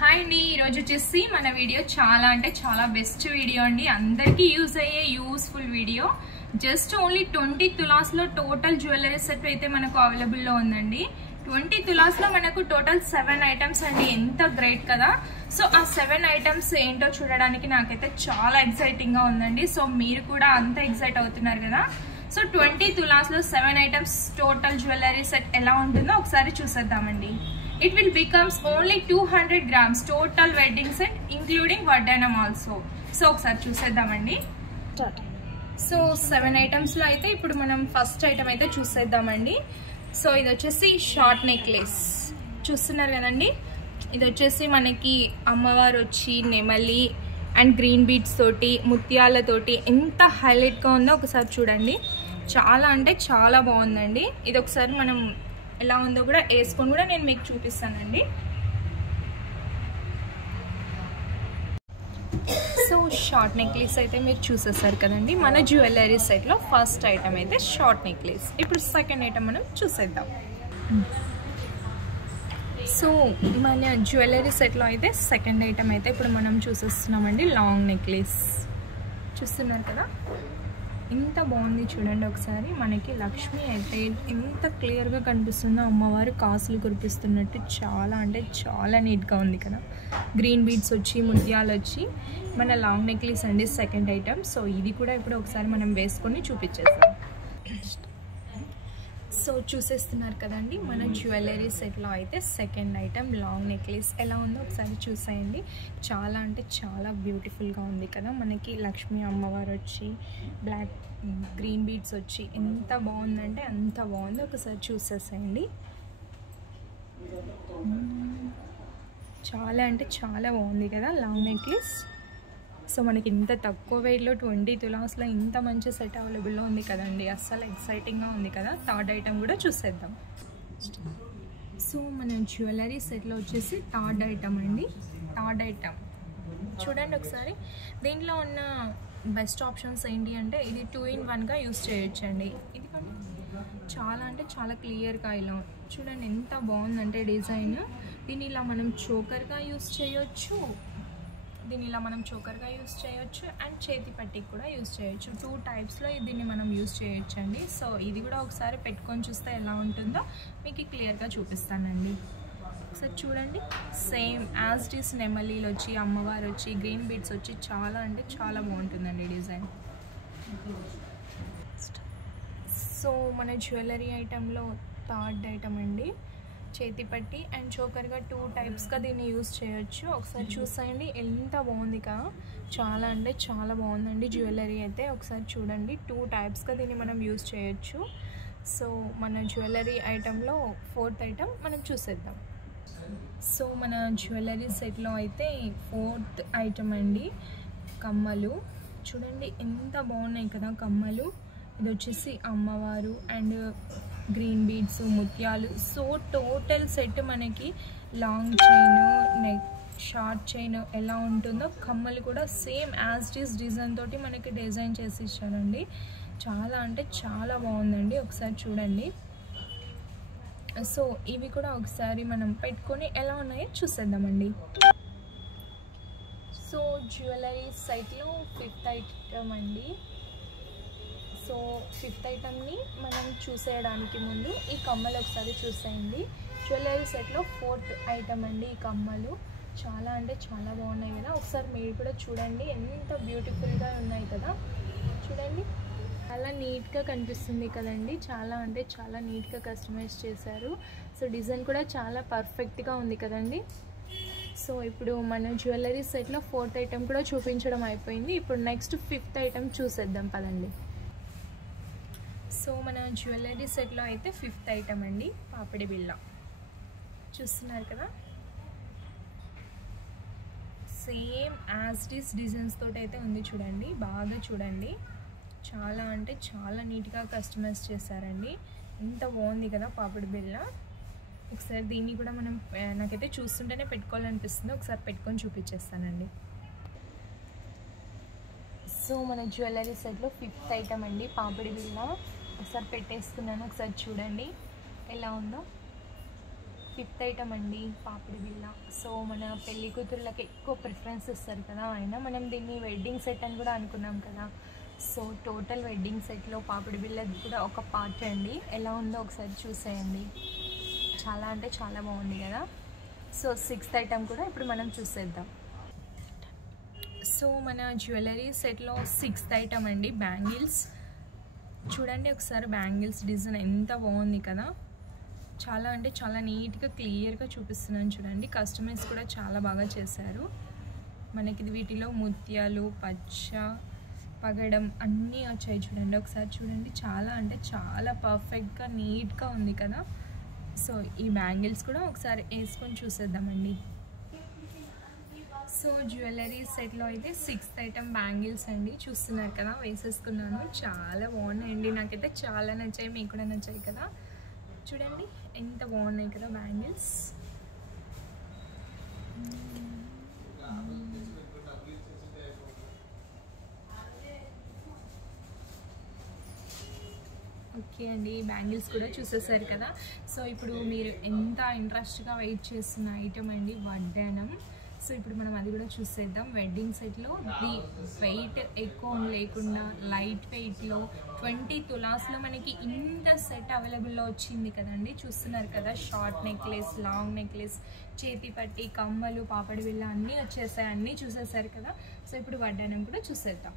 Hi అండి, ఈరోజు వచ్చేసి మన వీడియో చాలా అంటే చాలా బెస్ట్ వీడియో అండి. అందరికీ యూజ్ అయ్యే యూస్ఫుల్ వీడియో. జస్ట్ ఓన్లీ 20 తులాస్లో టోటల్ జ్యువెలరీ సెట్ అయితే మనకు అవైలబుల్లో ఉందండి. 20 తులాస్లో మనకు టోటల్ 7 ఐటమ్స్ అండి. ఎంత గ్రేట్ కదా. సో ఆ 7 ఐటమ్స్ ఏంటో చూడడానికి నాకైతే చాలా ఎక్సైటింగ్గా ఉందండి. సో మీరు కూడా అంత ఎక్సైట్ అవుతున్నారు కదా. So 20 తులాస్లో 7 items total jewellery set ఎలా ఉంటుందో ఒకసారి చూసేద్దామండి. It will becomes only 200 grams total wedding set including vardhanam also. So ఒకసారి చూసేద్దామండి. సో 7 ఐటమ్స్ లో అయితే ఇప్పుడు మనం ఫస్ట్ ఐటమ్ అయితే చూసేద్దామండి. సో ఇది వచ్చేసి షార్ట్ నెక్లెస్ చూస్తున్నారు కదండి. ఇది వచ్చేసి మనకి అమ్మవారు వచ్చి నెమలి అండ్ గ్రీన్ బీడ్స్ తోటి ముత్యాలతోటి ఎంత హైలైట్గా ఉందో ఒకసారి చూడండి. చాలా అంటే చాలా బాగుందండి. ఇది ఒకసారి మనం ఎలా ఉందో కూడా వేసుకొని కూడా నేను మీకు చూపిస్తానండి. సో షార్ట్ నెక్లెస్ అయితే మీరు చూసేసారు కదండి. మన జ్యువెలరీ సెట్లో ఫస్ట్ ఐటమ్ అయితే షార్ట్ నెక్లెస్. ఇప్పుడు సెకండ్ ఐటమ్ మనం చూసేద్దాం. సో మన జ్యువెలరీ సెట్లో అయితే సెకండ్ ఐటమ్ అయితే ఇప్పుడు మనం చూసేస్తున్నామండి. లాంగ్ నెక్లెస్ చూస్తున్నారు కదా, ఎంత బాగుంది చూడండి. ఒకసారి మనకి లక్ష్మి అయితే ఎంత క్లియర్గా కనిపిస్తుందో, అమ్మవారు కాసులు కురిపిస్తున్నట్టు చాలా అంటే చాలా నీట్గా ఉంది కదా. గ్రీన్ బీడ్స్ వచ్చి ముత్యాలు వచ్చి మన లాంగ్ నెక్లెస్ అండి సెకండ్ ఐటమ్. సో ఇది కూడా ఇప్పుడు ఒకసారి మనం వేసుకొని చూపించేస్తాం. సో చూసేస్తున్నారు కదండి, మన జ్యువెలరీ సెట్లో అయితే సెకండ్ ఐటమ్ లాంగ్ నెక్లెస్ ఎలా ఉందో ఒకసారి చూసేయండి. చాలా అంటే చాలా బ్యూటిఫుల్గా ఉంది కదా. మనకి లక్ష్మీ అమ్మవారు వచ్చి బ్లాక్ గ్రీన్ బీడ్స్ వచ్చి ఎంత బాగుందంటే అంత బాగుంది. ఒకసారి చూసేసేయండి. చాలా అంటే చాలా బాగుంది కదా లాంగ్ నెక్లెస్. సో మనకి ఇంత తక్కువ వెయిట్లో 20 తులాస్లో ఇంత మంచి సెట్ అవైలబుల్లో ఉంది కదండి. అస్సలు ఎక్సైటింగ్గా ఉంది కదా. థర్డ్ ఐటమ్ కూడా చూసేద్దాం. సో మన జ్యువెలరీ సెట్లో వచ్చేసి థర్డ్ ఐటమ్ అండి. థర్డ్ ఐటమ్ చూడండి ఒకసారి. దీంట్లో ఉన్న బెస్ట్ ఆప్షన్స్ ఏంటి అంటే ఇది 2-in-1గా యూస్ చేయొచ్చండి. ఇది చాలా అంటే చాలా క్లియర్గా ఇలా చూడండి ఎంత బాగుందంటే డిజైన్. దీన్ని ఇలా మనం చోకర్గా యూస్ చేయొచ్చు, అండ్ చేతి పట్టికి కూడా యూస్ చేయొచ్చు. 2 టైప్స్లో దీన్ని మనం యూస్ చేయొచ్చు అండి. సో ఇది కూడా ఒకసారి పెట్టుకొని చూస్తే ఎలా ఉంటుందో మీకు క్లియర్గా చూపిస్తానండి. ఒకసారి చూడండి. సేమ్ యాజ్ ఇట్ ఈస్ నెమలీలు వచ్చి అమ్మవారు వచ్చి గ్రీన్ బీడ్స్ వచ్చి చాలా అంటే చాలా బాగుంటుందండి డిజైన్. సో మన జ్యువెలరీ ఐటెంలో థర్డ్ ఐటమ్ అండి చేతి పట్టి అండ్ చోకర్గా 2 టైప్స్గా దీన్ని యూస్ చేయొచ్చు. ఒకసారి చూసేయండి ఎంత బాగుంది కదా. చాలా అంటే చాలా బాగుందండి జ్యువెలరీ అయితే. ఒకసారి చూడండి 2 టైప్స్గా దీన్ని మనం యూస్ చేయొచ్చు. సో మన జ్యువెలరీ ఐటెంలో ఫోర్త్ ఐటమ్ మనం చూసేద్దాం. సో మన జ్యువెలరీ సెట్లో అయితే ఫోర్త్ ఐటమ్ అండి కమ్మలు. చూడండి ఎంత బాగున్నాయి కదా కమ్మలు. ఇది వచ్చేసి అమ్మవారు అండ్ గ్రీన్ బీడ్స్ ముత్యాలు. సో టోటల్ సెట్ మనకి long chain neck short chain ఎలా ఉంటుందో కమ్మలు కూడా same as it is design తోటి మనకి డిజైన్ చేసి ఇచ్చారండి. చాలా అంటే చాలా బాగుందండి. ఒకసారి చూడండి. సో ఇవి కూడా ఒకసారి మనం పెట్టుకొని ఎలా ఉన్నాయో చూసేద్దామండి. సో జ్యువెలరీ సైట్లో ఫిఫ్త్ ఐటమ్ అండి. సో ఫిఫ్త్ ఐటమ్ని మనం చూసేయడానికి ముందు ఈ కమ్మలు ఒకసారి చూసేయండి. జ్యువెలరీ సెట్లో ఫోర్త్ ఐటమ్ అండి ఈ కమ్మలు. చాలా అంటే చాలా బాగున్నాయి కదా. ఒకసారి మీరు కూడా చూడండి ఎంత బ్యూటిఫుల్గా ఉన్నాయి కదా. చూడండి చాలా నీట్గా కనిపిస్తుంది కదండి. చాలా అంటే చాలా నీట్గా కస్టమైజ్ చేశారు. సో డిజైన్ కూడా చాలా పర్ఫెక్ట్గా ఉంది కదండి. సో ఇప్పుడు మన జ్యువెలరీ సెట్లో ఫోర్త్ ఐటమ్ కూడా చూపించడం అయిపోయింది. ఇప్పుడు నెక్స్ట్ ఫిఫ్త్ ఐటమ్ చూసేద్దాం పదండి. సో మన జ్యువెలరీ సెట్లో అయితే ఫిఫ్త్ ఐటమ్ అండి పాపిడి బిళ్ళ చూస్తున్నారు కదా. Same as it is designs తోటి అయితే ఉంది చూడండి. బాగా చూడండి. చాలా అంటే చాలా నీట్గా కస్టమైజ్ చేశారండి. ఎంత బాగుంది కదా పాపిడి బిళ్ళ. ఒకసారి దీన్ని కూడా మనం నాకైతే చూస్తుంటేనే పెట్టుకోవాలనిపిస్తుంది. ఒకసారి పెట్టుకొని చూపించేస్తానండి. సో మన జ్యువెలరీ సెట్లో ఫిఫ్త్ ఐటమ్ అండి పాపిడి బిళ్ళ. ఒకసారి పెట్టేసుకున్నాను. ఒకసారి చూడండి ఎలా ఉందో. 5th ఐటమ్ అండి పాపిడి బిళ్ళ. సో మన పెళ్లి కూతుర్లకి ఎక్కువ ప్రిఫరెన్స్ ఇస్తారు కదా, అయినా మనం దీన్ని వెడ్డింగ్ సెట్ అని కూడా అనుకున్నాం కదా. సో టోటల్ వెడ్డింగ్ సెట్లో పాపిడి బిళ్ళ కూడా ఒక పార్ట్ అండి. ఎలా ఉందో ఒకసారి చూసేయండి. చాలా అంటే చాలా బాగుంది కదా. సో 6th ఐటమ్ కూడా ఇప్పుడు మనం చూసేద్దాం. సో మన జ్యువెలరీ సెట్లో 6th ఐటమ్ అండి బ్యాంగిల్స్. చూడండి ఒకసారి బ్యాంగిల్స్ డిజైన్ ఎంత బాగుంది కదా. చాలా అంటే చాలా నీట్గా క్లియర్గా చూపిస్తున్నాను చూడండి. కస్టమైజ్ కూడా చాలా బాగా చేశారు. మనకి వీటిలో ముత్యాలు, పచ్చ, పగడం అన్నీ వచ్చాయి చూడండి. ఒకసారి చూడండి, చాలా అంటే చాలా పర్ఫెక్ట్గా నీట్గా ఉంది కదా. సో ఈ బ్యాంగిల్స్ కూడా ఒకసారి వేసుకొని చూసేద్దామండి. సో జ్యువెలరీ సెట్లో అయితే 6th ఐటమ్ బ్యాంగిల్స్ అండి. చూస్తున్నారు కదా, వేసేసుకున్నాను. చాలా బాగున్నాయండి, నాకైతే చాలా నచ్చాయి. మీకు కూడా నచ్చాయి కదా. చూడండి ఎంత బాగున్నాయి కదా బ్యాంగిల్స్. ఓకే అండి, బ్యాంగిల్స్ కూడా చూసేసారు కదా. సో ఇప్పుడు మీరు ఎంత ఇంట్రెస్ట్గా వెయిట్ చేస్తున్న ఐటమ్ అండి వడ్డానం. సో ఇప్పుడు మనం అది కూడా చూసేద్దాం. వెడ్డింగ్ సెట్లో ది వెయిట్ ఎక్కువ లేకుండా లైట్ వెయిట్లో 20 తులాస్లో మనకి ఇంత సెట్ అవైలబుల్లో వచ్చింది కదండి. చూస్తున్నారు కదా, షార్ట్ నెక్లెస్, లాంగ్ నెక్లెస్, చేతి పట్టి, కమ్మలు, పాపడి బిళ్ళ అన్నీ వచ్చేసాయి. అన్నీ చూసేసారు కదా. సో ఇప్పుడు వడ్డానం కూడా చూసేద్దాం.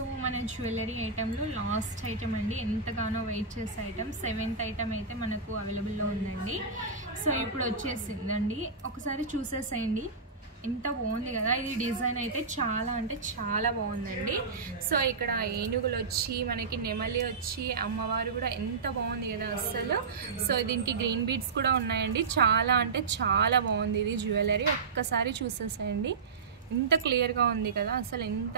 సో మన జ్యువెలరీ ఐటెంలో లాస్ట్ ఐటమ్ అండి, ఎంతగానో వెయిట్ చేసే ఐటమ్ 7th ఐటమ్ అయితే మనకు అవైలబుల్లో ఉందండి. సో ఇప్పుడు వచ్చేసిందండి, ఒకసారి చూసేసేయండి. ఎంత బాగుంది కదా. ఇది డిజైన్ అయితే చాలా అంటే చాలా బాగుందండి. సో ఇక్కడ ఏనుగులు వచ్చి మనకి నెమలి వచ్చి అమ్మవారు కూడా ఎంత బాగుంది కదా అస్సలు. సో దీనికి గ్రీన్ బీడ్స్ కూడా ఉన్నాయండి. చాలా అంటే చాలా బాగుంది ఇది జ్యువెలరీ. ఒక్కసారి చూసేసేయండి. ఎంత క్లియర్గా ఉంది కదా అసలు. ఎంత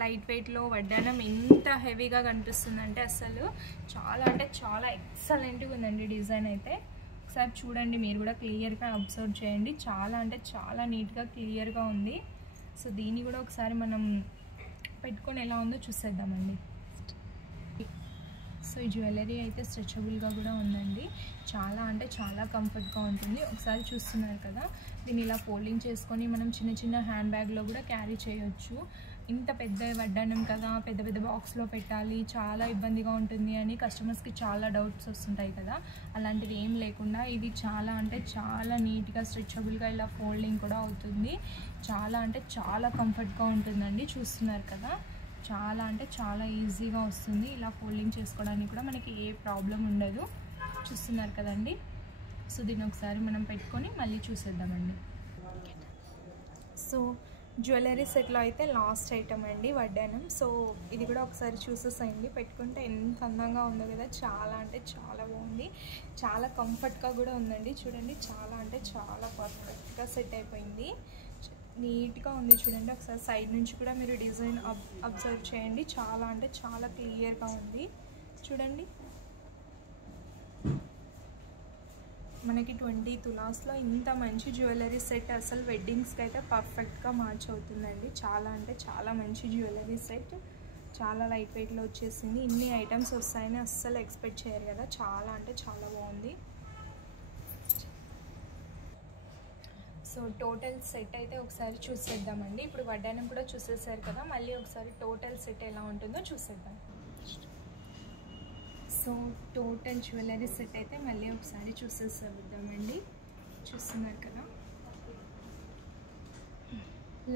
లైట్ వెయిట్లో వడ్డానం ఎంత హెవీగా కనిపిస్తుందంటే అసలు చాలా అంటే చాలా ఎక్సలెంట్గా ఉందండి డిజైన్ అయితే. ఒకసారి చూడండి, మీరు కూడా క్లియర్గా అబ్జర్వ్ చేయండి. చాలా అంటే చాలా నీట్గా క్లియర్గా ఉంది. సో దీన్ని కూడా ఒకసారి మనం పెట్టుకొని ఎలా ఉందో చూసేద్దామండి. సో ఈ జ్యువెలరీ అయితే స్ట్రెచబుల్గా కూడా ఉందండి. చాలా అంటే చాలా కంఫర్ట్గా ఉంటుంది. ఒకసారి చూస్తున్నారు కదా, దీన్ని ఇలా ఫోల్డింగ్ చేసుకొని మనం చిన్న చిన్న హ్యాండ్ బ్యాగ్లో కూడా క్యారీ చేయొచ్చు. ఇంత పెద్ద వడ్డానం కదా, పెద్ద పెద్ద బాక్స్లో పెట్టాలి, చాలా ఇబ్బందిగా ఉంటుంది అని కస్టమర్స్కి చాలా డౌట్స్ వస్తుంటాయి కదా. అలాంటిది ఏం లేకుండా ఇది చాలా అంటే చాలా నీట్గా స్ట్రెచబుల్గా ఇలా ఫోల్డింగ్ కూడా అవుతుంది. చాలా అంటే చాలా కంఫర్ట్గా ఉంటుందండి. చూస్తున్నారు కదా, చాలా అంటే చాలా ఈజీగా వస్తుంది. ఇలా ఫోల్డింగ్ చేసుకోవడానికి కూడా మనకి ఏ ప్రాబ్లం ఉండదు. చూస్తున్నారు కదండి. సో దీన్ని ఒకసారి మనం పెట్టుకొని మళ్ళీ చూసేద్దామండి. సో జ్యువెలరీ సెట్లో అయితే లాస్ట్ ఐటమ్ అండి వడ్డానం. సో ఇది కూడా ఒకసారి చూసేసేయండి. పెట్టుకుంటే ఎంత అందంగా ఉందో కదా. చాలా అంటే చాలా బాగుంది, చాలా కంఫర్ట్గా కూడా ఉందండి. చూడండి, చాలా అంటే చాలా పర్ఫెక్ట్గా సెట్ అయిపోయింది. నీట్గా ఉంది చూడండి. ఒకసారి సైడ్ నుంచి కూడా మీరు డిజైన్ అబ్జర్వ్ చేయండి. చాలా అంటే చాలా క్లియర్గా ఉంది చూడండి. మనకి 20 తులాస్లో ఇంత మంచి జ్యువెలరీ సెట్ అసలు వెడ్డింగ్స్కి అయితే పర్ఫెక్ట్గా మ్యాచ్ అవుతుందండి. చాలా అంటే చాలా మంచి జ్యువెలరీ సెట్. చాలా లైట్ వెయిట్లో వచ్చేసింది. ఇన్ని ఐటమ్స్ వస్తాయని అస్సలు ఎక్స్పెక్ట్ చేయరు కదా. చాలా అంటే చాలా బాగుంది. సో టోటల్ సెట్ అయితే ఒకసారి చూసేద్దామండి. ఇప్పుడు వడ్డానం కూడా చూసేసారు కదా, మళ్ళీ ఒకసారి టోటల్ సెట్ ఎలా ఉంటుందో చూసేద్దాం. సో టోటల్ జ్యువెలరీ సెట్ అయితే మళ్ళీ ఒకసారి చూసేద్దామండి. చూస్తున్నారు కదా,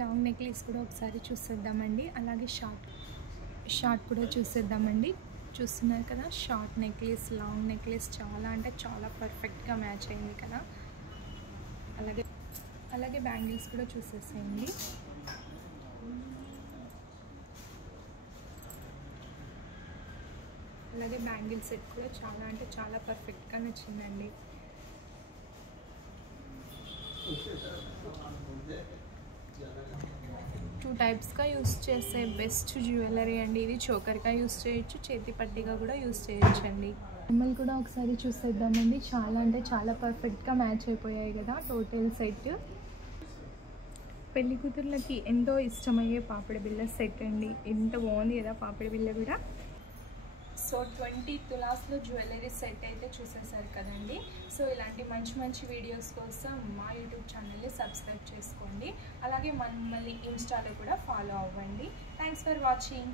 లాంగ్ నెక్లెస్ కూడా ఒకసారి చూసేద్దామండి. అలాగే షార్ట్ కూడా చూసేద్దామండి. చూస్తున్నారు కదా, షార్ట్ నెక్లెస్, లాంగ్ నెక్లెస్ చాలా అంటే చాలా పర్ఫెక్ట్గా మ్యాచ్ అయింది కదా. అలాగే బ్యాంగిల్స్ కూడా చూసేసేయండి. అలాగే బ్యాంగిల్ సెట్ కూడా చాలా అంటే చాలా పర్ఫెక్ట్గా నచ్చిందండి. టూ టైప్స్గా యూస్ చేసే బెస్ట్ జ్యువెలరీ అండి ఇది. చోకర్గా యూస్ చేయొచ్చు, చేతి పట్టిగా కూడా యూస్ చేయొచ్చు అండి. కమ్మలు కూడా ఒకసారి చూసేద్దామండి. చాలా అంటే చాలా పర్ఫెక్ట్గా మ్యాచ్ అయిపోయాయి కదా టోటల్ సెట్. పెళ్లి కూతుర్లకి ఎంతో ఇష్టమయ్యే పాపిడి బిళ్ళ సెట్ అండి. ఎంత బాగుంది కదా పాపిడి బిళ్ళ కూడా. సో సో 20 తులాస్లో జ్యువెలరీ సెట్ అయితే చూసేసారు కదండి. సో ఇలాంటి మంచి మంచి వీడియోస్ కోసం మా యూట్యూబ్ ఛానల్ని సబ్స్క్రైబ్ చేసుకోండి. అలాగే మమ్మల్ని ఇన్స్టాలో కూడా ఫాలో అవ్వండి. Thanks for watching.